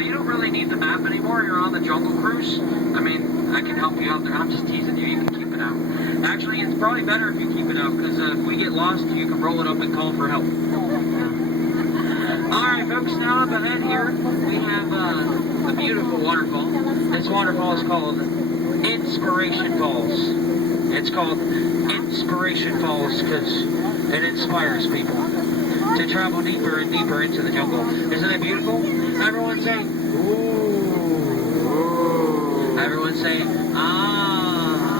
you don't really need the map anymore. You're on the Jungle Cruise. I mean, I can help you out there. I'm just teasing you. You can keep it out. Actually, it's probably better if you keep it out, because if we get lost, you can roll it up and call for help. Alright, folks, now up ahead here, we have a beautiful waterfall. This waterfall is called Inspiration Falls. It's called Inspiration Falls because it inspires people to travel deeper and deeper into the jungle. Isn't it beautiful? Everyone say, ooh. Everyone say, ah.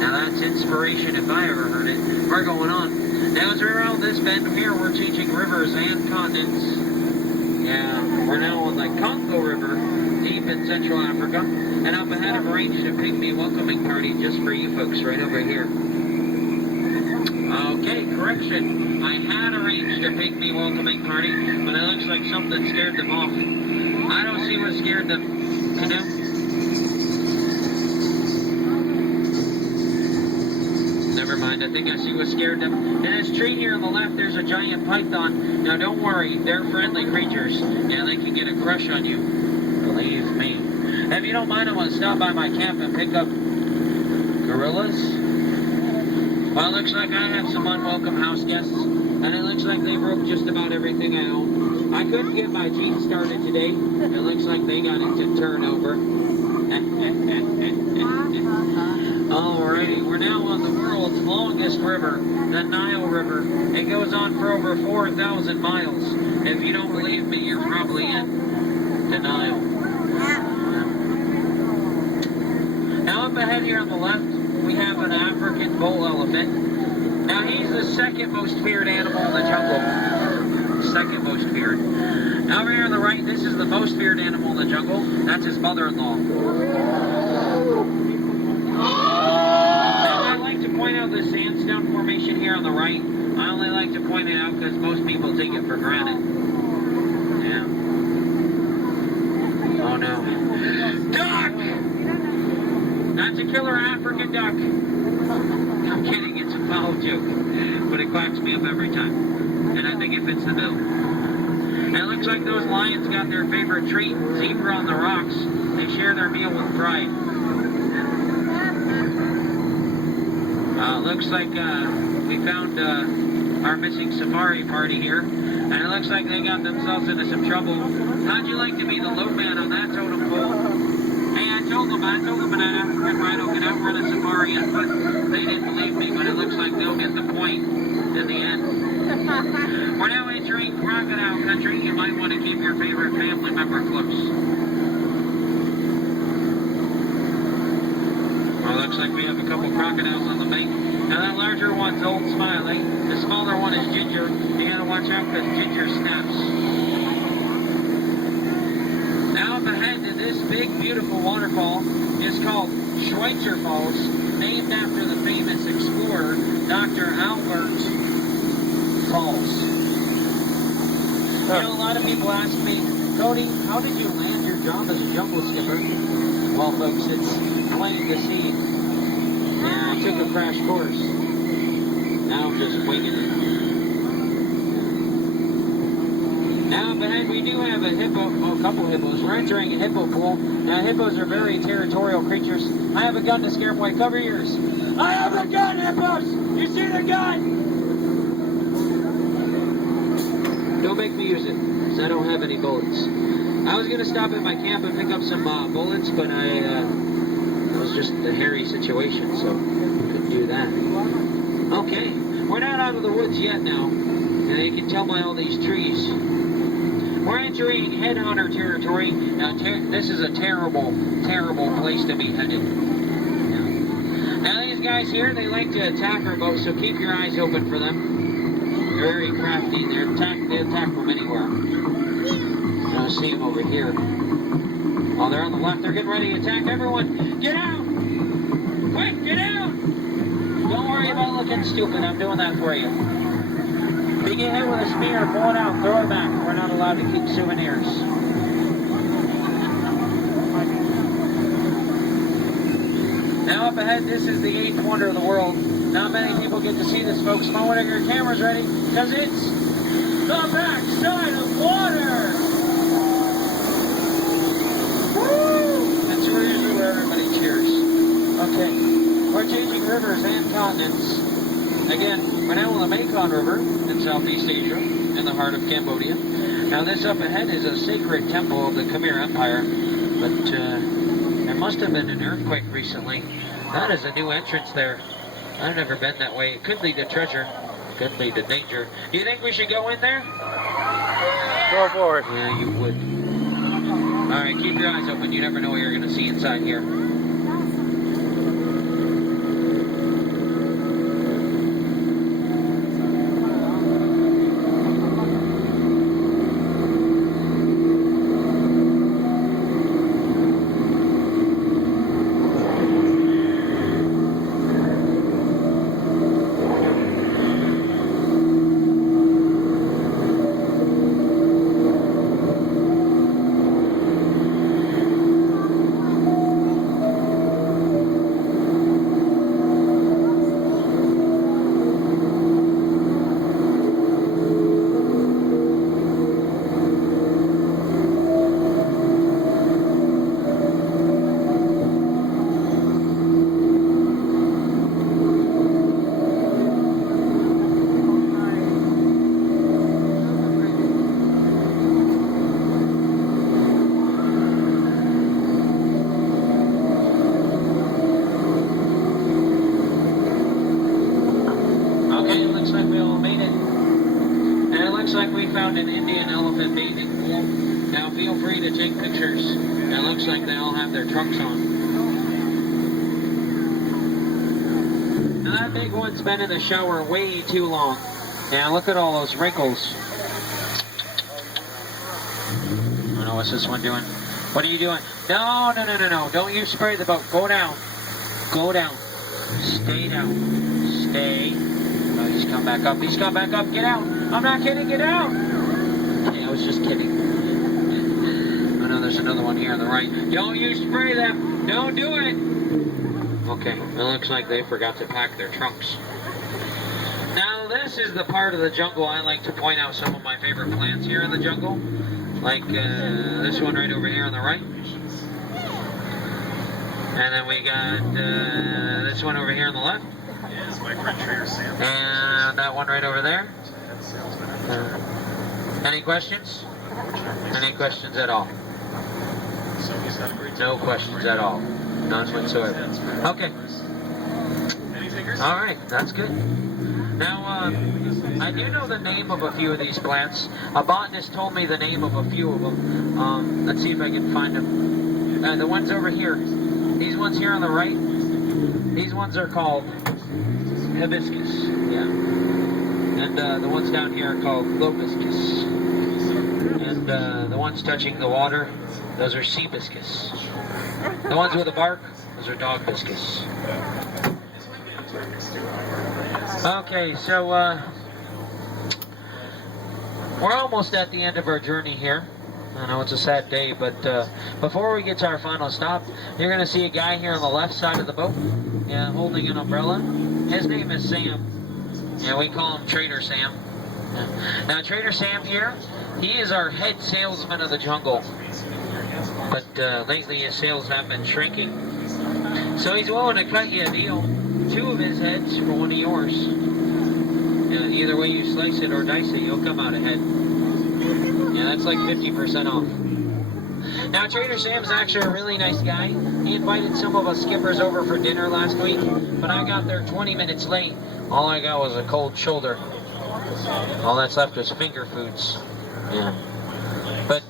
Now that's inspiration if I ever heard it. We're going on. Now as we're around this bend here, we're changing rivers and continents. Yeah, we're now on the Congo River, deep in Central Africa. And up ahead I've arranged a pygmy welcoming party just for you folks right over here. Okay, correction. I had arranged a pygmy welcoming party, but it looks like something scared them off. I don't see what scared them. You know? Never mind, I think I see what scared them. In this tree here on the left, there's a giant python. Now don't worry, they're friendly creatures. Yeah, they can get a crush on you. Believe me. If you don't mind, I want to stop by my camp and pick up gorillas. Well, it looks like I have some unwelcome house guests, and it looks like they broke just about everything I own. I couldn't get my Jeep started today. It looks like they got into turnover. Alrighty, we're now on the world's longest river, the Nile River. It goes on for over 4,000 miles. If you don't believe me, you're probably in denial. Now up ahead here on the left, we have an African bull elephant. Now he's the second most feared animal in the jungle. Second most feared. Now over here on the right, this is the most feared animal in the jungle. That's his mother-in-law. Now I'd like to point out the sandstone formation here on the right. I only like to point it out because most people take it for granted. Yeah. Oh no. Duck! That's a killer African duck. I'm kidding, it's a foul joke, but it cracks me up every time, and I think it fits the bill. And it looks like those lions got their favorite treat, zebra on the rocks. They share their meal with pride. Looks like we found our missing safari party here, and it looks like they got themselves into some trouble. How'd you like to be the low man on that totem pole? Hey, I told them an African rhino can outrun a safari on foot. They didn't believe me, but it looks like they'll get the point in the end. We're now entering crocodile country. You might want to keep your favorite family member close. Well, looks like we have a couple crocodiles on the bank. Now that larger one's Old Smiley. The smaller one is Ginger. You gotta watch out because Ginger snaps. Now up ahead to this big, beautiful waterfall is called Schweitzer Falls, named after the famous explorer, Dr. Albert Falls. You know, a lot of people ask me, Cody, how did you land your job as a jungle skipper? Well, folks, it's plain to see. Yeah, I took a crash course. Now I'm just winging it. Now up ahead, we do have a hippo, a couple hippos. We're entering a hippo pool. Now, hippos are very territorial creatures. I have a gun to scare them away. Cover your ears. I have a gun, hippos! You see the gun? Don't make me use it, because I don't have any bullets. I was going to stop at my camp and pick up some bullets, but it was just a hairy situation, so couldn't do that. Okay, we're not out of the woods yet now. You can tell by all these trees. We're entering headhunter territory. Now, this is a terrible, terrible place to be headed. Now, these guys here, they like to attack our boat, so keep your eyes open for them. They're very crafty. They attack from anywhere. I'll see them over here. Oh, they're on the left. They're getting ready to attack everyone. Get out! Quick, get out! Don't worry about looking stupid. I'm doing that for you. If you get hit with a spear, pull it out, throw it back. We're not allowed to keep souvenirs. Now up ahead, this is the 8th wonder of the world. Not many people get to see this, folks. Come on, whenever your camera's ready, because it's the backside of water. continents. Again, we're now on the Mekong River in Southeast Asia, in the heart of Cambodia. Now this up ahead is a sacred temple of the Khmer Empire, but there must have been an earthquake recently. That is a new entrance there. I've never been that way. It could lead to treasure, could lead to danger. Do you think we should go in there? Go for it. Yeah, you would. Alright, keep your eyes open. You never know what you're going to see inside here. Found an Indian elephant bathing pool. Now feel free to take pictures. It looks like they all have their trunks on. Now that big one's been in the shower way too long. Yeah, look at all those wrinkles. I don't know, what's this one doing? What are you doing? No. Don't you spray the boat. Go down. Go down. Stay down. Stay. Oh, he's come back up. He's come back up. Get out. I'm not kidding. Get out. Okay, I was just kidding. Oh no, there's another one here on the right. Don't you spray them. Don't do it. Okay, it looks like they forgot to pack their trunks. Now this is the part of the jungle I like to point out some of my favorite plants here in the jungle. Like this one right over here on the right. And then we got this one over here on the left. And that one right over there. Any questions? Any questions at all? No questions at all. None whatsoever. Okay. All right, that's good. Now, I do know the name of a few of these plants. A botanist told me the name of a few of them. Let's see if I can find them. The ones over here. These ones here on the right. These ones are called hibiscus. Yeah. And the ones down here are called lobiscus. And the ones touching the water, those are seabiscus. The ones with the bark, those are dogbiscus. Okay, so we're almost at the end of our journey here. I know it's a sad day, but before we get to our final stop, you're going to see a guy here on the left side of the boat, yeah, holding an umbrella. His name is Sam. Yeah, we call him Trader Sam. Yeah. Now, Trader Sam here, he is our head salesman of the jungle. But lately his sales have been shrinking. So he's willing to cut you a deal. 2 of his heads for 1 of yours. Yeah, either way you slice it or dice it, you'll come out ahead. Yeah, that's like 50% off. Now, Trader Sam's actually a really nice guy. He invited some of us skippers over for dinner last week, but I got there 20 minutes late. All I got was a cold shoulder. All that's left was finger foods. Yeah. But,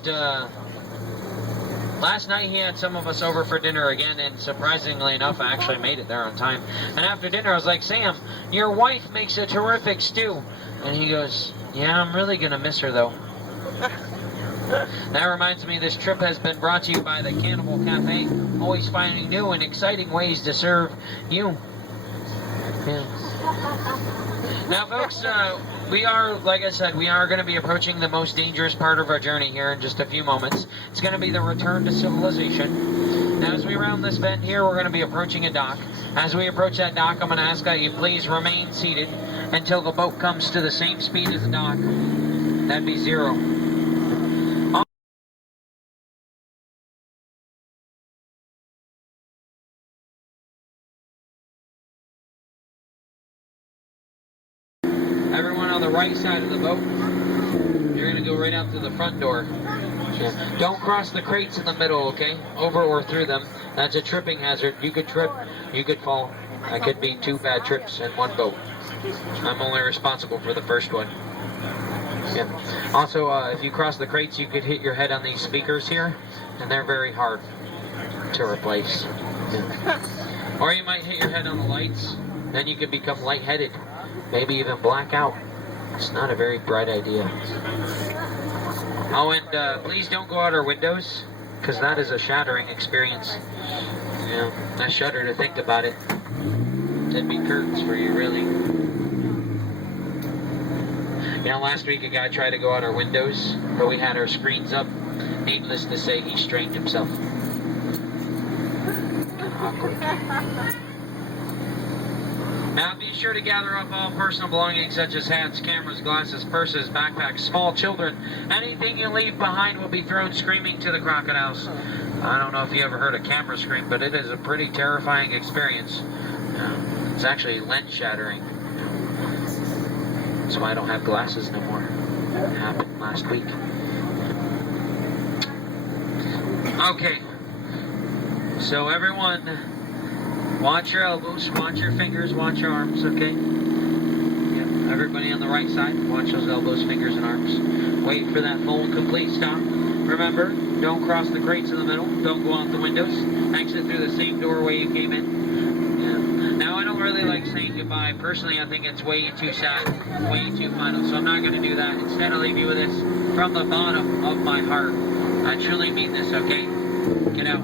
last night he had some of us over for dinner again, and surprisingly enough, I actually made it there on time. And after dinner, I was like, Sam, your wife makes a terrific stew. And he goes, yeah, I'm really going to miss her, though. That reminds me, this trip has been brought to you by the Cannibal Cafe, always finding new and exciting ways to serve you. Yeah. Now, folks, we are, like I said, we are going to be approaching the most dangerous part of our journey here in just a few moments. It's going to be the return to civilization. Now, as we round this bend here, we're going to be approaching a dock. As we approach that dock, I'm going to ask that you please remain seated until the boat comes to the same speed as the dock. That'd be 0. right side of the boat. You're going to go right out to the front door. Yeah. Don't cross the crates in the middle, okay? Over or through them. That's a tripping hazard. You could trip, you could fall. That could be 2 bad trips in one boat. I'm only responsible for the first one. Yeah. Also, if you cross the crates, you could hit your head on these speakers here, and they're very hard to replace. Yeah. Or you might hit your head on the lights, then you could become lightheaded, maybe even black out. It's not a very bright idea. Oh, and please don't go out our windows, because that is a shattering experience. Yeah, I shudder to think about it. There'd be curtains for you, really. You know, last week a guy tried to go out our windows, but we had our screens up. Needless to say, he strained himself. Awkward. Now be sure to gather up all personal belongings such as hats, cameras, glasses, purses, backpacks, small children. Anything you leave behind will be thrown screaming to the crocodiles. I don't know if you ever heard a camera scream, but it is a pretty terrifying experience. It's actually lens shattering. That's why I don't have glasses no more. It happened last week. Okay. So everyone, watch your elbows, watch your fingers, watch your arms, okay? Yeah, everybody on the right side, watch those elbows, fingers, and arms. Wait for that full and complete stop. Remember, don't cross the crates in the middle. Don't go out the windows. Exit through the same doorway you came in. Yeah. Now, I don't really like saying goodbye. Personally, I think it's way too sad, way too final, so I'm not going to do that. Instead, I'll leave you with this from the bottom of my heart. I truly mean this, okay? Get out.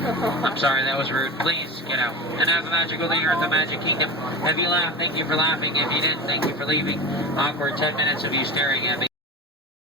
I'm sorry, that was rude. Please, get out. And have a magical day here at the Magic Kingdom. If you laughed, thank you for laughing. If you didn't, thank you for leaving. Awkward 10 minutes of you staring at me.